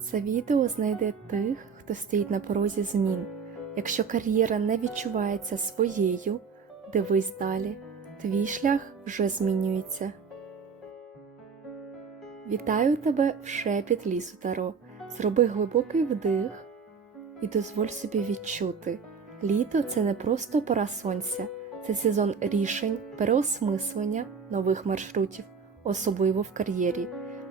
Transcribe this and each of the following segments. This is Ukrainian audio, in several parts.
Це відео знайде тих, хто стоїть на порозі змін. Якщо кар'єра не відчувається своєю, дивись далі. Твій шлях вже змінюється. Вітаю тебе в шепіт лісу Таро. Зроби глибокий вдих і дозволь собі відчути. Літо це не просто пора сонця, це сезон рішень, переосмислення нових маршрутів, особливо в кар'єрі.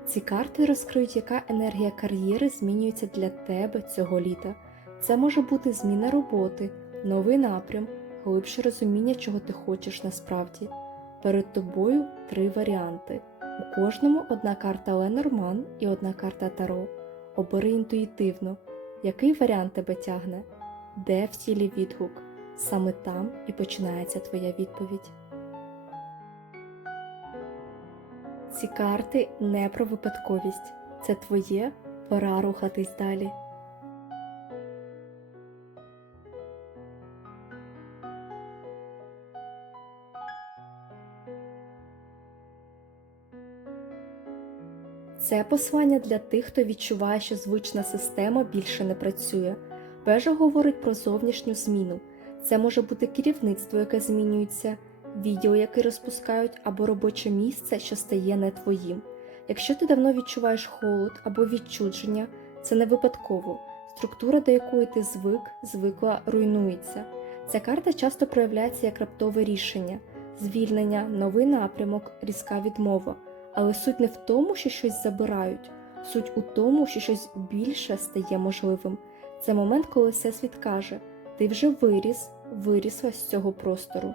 Ці карти розкриють, яка енергія кар'єри змінюється для тебе цього літа. Це може бути зміна роботи, новий напрям, глибше розуміння, чого ти хочеш насправді. Перед тобою три варіанти. У кожному одна карта Ленорман і одна карта Таро. Обери інтуїтивно, який варіант тебе тягне, де в тілі відгук. Саме там і починається твоя відповідь. Ці карти не про випадковість, це твоє пора рухатись далі. Це послання для тих, хто відчуває, що звична система більше не працює. Вежа говорить про зовнішню зміну. Це може бути керівництво, яке змінюється, відео, яке розпускають, або робоче місце, що стає не твоїм. Якщо ти давно відчуваєш холод або відчудження, це не випадково. Структура, до якої ти звик, звикла, руйнується. Ця карта часто проявляється як раптове рішення, звільнення, новий напрямок, різка відмова. Але суть не в тому, що щось забирають, суть у тому, що щось більше стає можливим. Це момент, коли Всесвіт каже: ти вже виріс, вирісла з цього простору.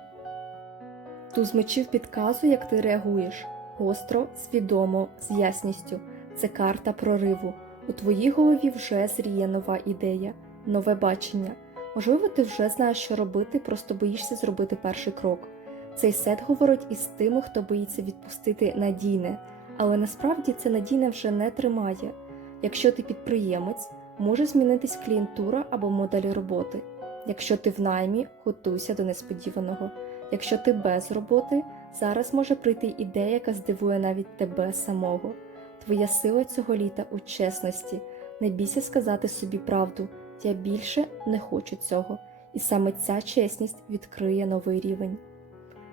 Туз мечів підказує, як ти реагуєш гостро, свідомо, з ясністю. Це карта прориву. У твоїй голові вже зріє нова ідея, нове бачення. Можливо, ти вже знаєш, що робити, просто боїшся зробити перший крок. Цей сет говорить із тими, хто боїться відпустити надійне, але насправді це надійне вже не тримає. Якщо ти підприємець, може змінитись клієнтура або модель роботи. Якщо ти в наймі, готуйся до несподіваного. Якщо ти без роботи, зараз може прийти ідея, яка здивує навіть тебе самого. Твоя сила цього літа у чесності. Не бійся сказати собі правду. Я більше не хочу цього, і саме ця чесність відкриє новий рівень.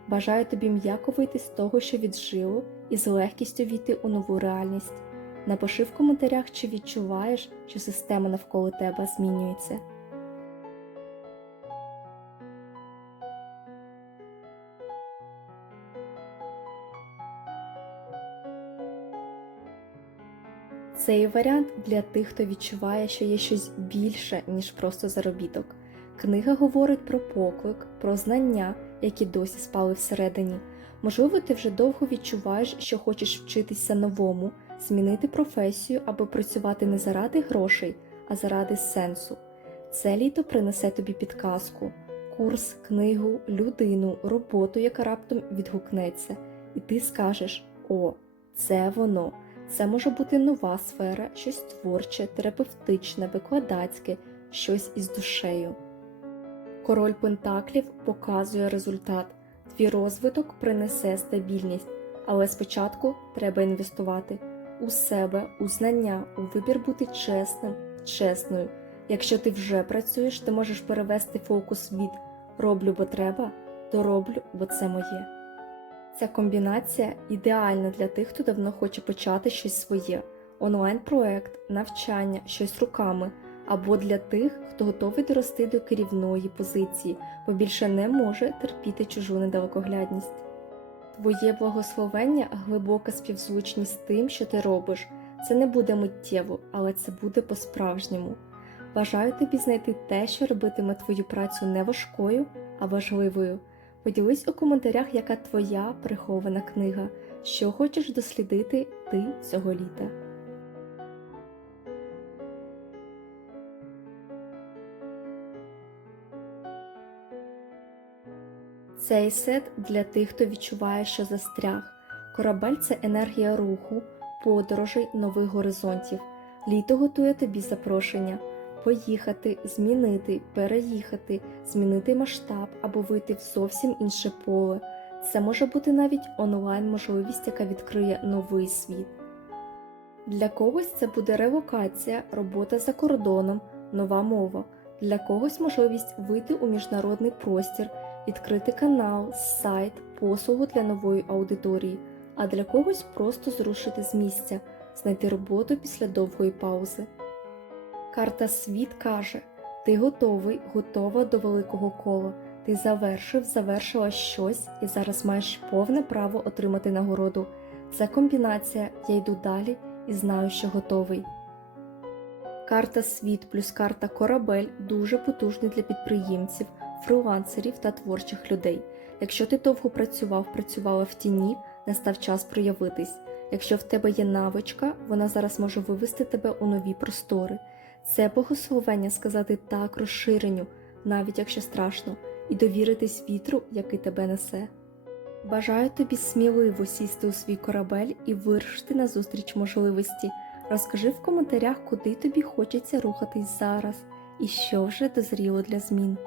Бажаю тобі м'яко вийти з того, що віджило, і з легкістю війти у нову реальність. Напиши в коментарях, чи відчуваєш, що система навколо тебе змінюється. Цей варіант для тих, хто відчуває, що є щось більше, ніж просто заробіток. Книга говорить про поклик, про знання, які досі спали всередині. Можливо, ти вже довго відчуваєш, що хочеш вчитися новому, змінити професію або працювати не заради грошей, а заради сенсу. Це літо принесе тобі підказку, курс, книгу, людину, роботу, яка раптом відгукнеться, і ти скажеш: О, це воно! Це може бути нова сфера, щось творче, терапевтичне, викладацьке, щось із душею. Король Пентаклів показує результат. Твій розвиток принесе стабільність, але спочатку треба інвестувати у себе, у знання, у вибір бути чесним, чесною. Якщо ти вже працюєш, ти можеш перевести фокус від роблю, бо треба до роблю, бо це моє. Ця комбінація ідеальна для тих, хто давно хоче почати щось своє: онлайн-проект, навчання, щось руками, або для тих, хто готовий дорости до керівної позиції, бо більше не може терпіти чужу недалекоглядність. Твоє благословення глибока співзвучність з тим, що ти робиш. Це не буде миттєво, але це буде по-справжньому. Бажаю тобі знайти те, що робитиме твою працю не важкою, а важливою. Поділись у коментарях, яка твоя прихована книга, що хочеш дослідити ти цього літа. Цей сет для тих, хто відчуває, що застряг. Корабель це енергія руху, подорожей, нових горизонтів. Літо готує тобі запрошення поїхати, змінити, переїхати, змінити масштаб або вийти в зовсім інше поле. Це може бути навіть онлайн можливість, яка відкриє новий світ. Для когось це буде релокація, робота за кордоном, нова мова. Для когось можливість вийти у міжнародний простір, відкрити канал, сайт, послугу для нової аудиторії, а для когось просто зрушити з місця, знайти роботу після довгої паузи. Карта Світ каже: ти готовий, готова до великого кола. Ти завершив, завершила щось і зараз маєш повне право отримати нагороду. Це комбінація Я йду далі і знаю, що готовий. Карта Світ плюс карта Корабель дуже потужні для підприємців, фрилансерів та творчих людей. Якщо ти довго працював, працювала в тіні, настав час проявитись. Якщо в тебе є навичка, вона зараз може вивести тебе у нові простори. Це благословення сказати так розширенню, навіть якщо страшно, і довіритись вітру, який тебе несе. Бажаю тобі сміливо сісти у свій корабель і вирушити назустріч можливості. Розкажи в коментарях, куди тобі хочеться рухатись зараз і що вже дозріло для змін.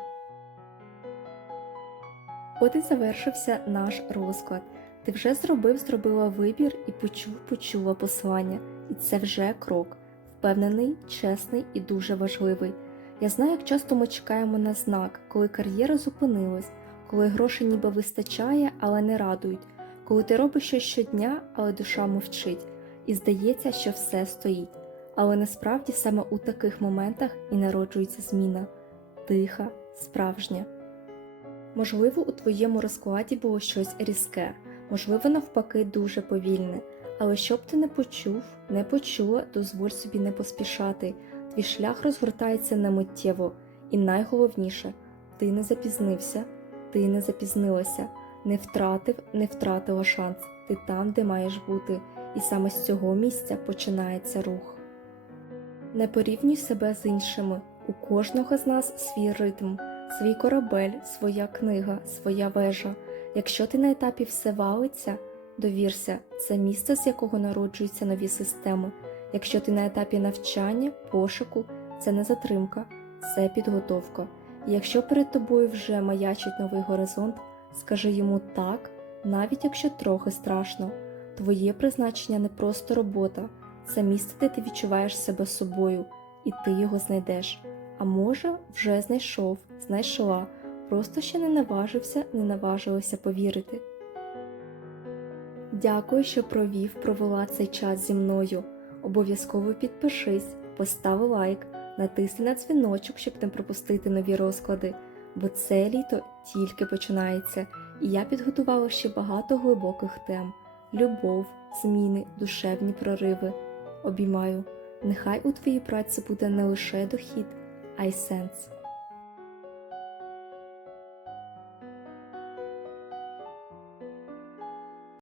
От і завершився наш розклад. Ти вже зробив, зробила вибір і почув, почула послання. І це вже крок. Впевнений, чесний і дуже важливий. Я знаю, як часто ми чекаємо на знак, коли кар'єра зупинилась, коли грошей ніби вистачає, але не радують, коли ти робиш щось щодня, але душа мовчить, і здається, що все стоїть. Але насправді саме у таких моментах і народжується зміна тиха, справжня. Можливо, у твоєму розкладі було щось різке, можливо, навпаки, дуже повільне. Але щоб ти не почув, не почула, дозволь собі не поспішати. Твій шлях розгортається немиттєво, і найголовніше ти не запізнився, ти не запізнилася, не втратив, не втратила шанс. Ти там, де маєш бути, і саме з цього місця починається рух. Не порівнюй себе з іншими. У кожного з нас свій ритм, свій корабель, своя книга, своя вежа. Якщо ти на етапі все валиться, довірся, це місце, з якого народжуються нові системи. Якщо ти на етапі навчання, пошуку, це не затримка, це підготовка. І якщо перед тобою вже маячить новий горизонт, скажи йому так, навіть якщо трохи страшно. Твоє призначення не просто робота, це місце, де ти відчуваєш себе собою, і ти його знайдеш. А може, вже знайшов, знайшла, просто ще не наважився, не наважилася повірити. Дякую, що провів, провела цей час зі мною. Обов'язково підпишись, постав лайк, натисни на дзвіночок, щоб не пропустити нові розклади, бо це літо тільки починається, і я підготувала ще багато глибоких тем: любов, зміни, душевні прориви. Обіймаю, нехай у твоїй праці буде не лише дохід, а й сенс.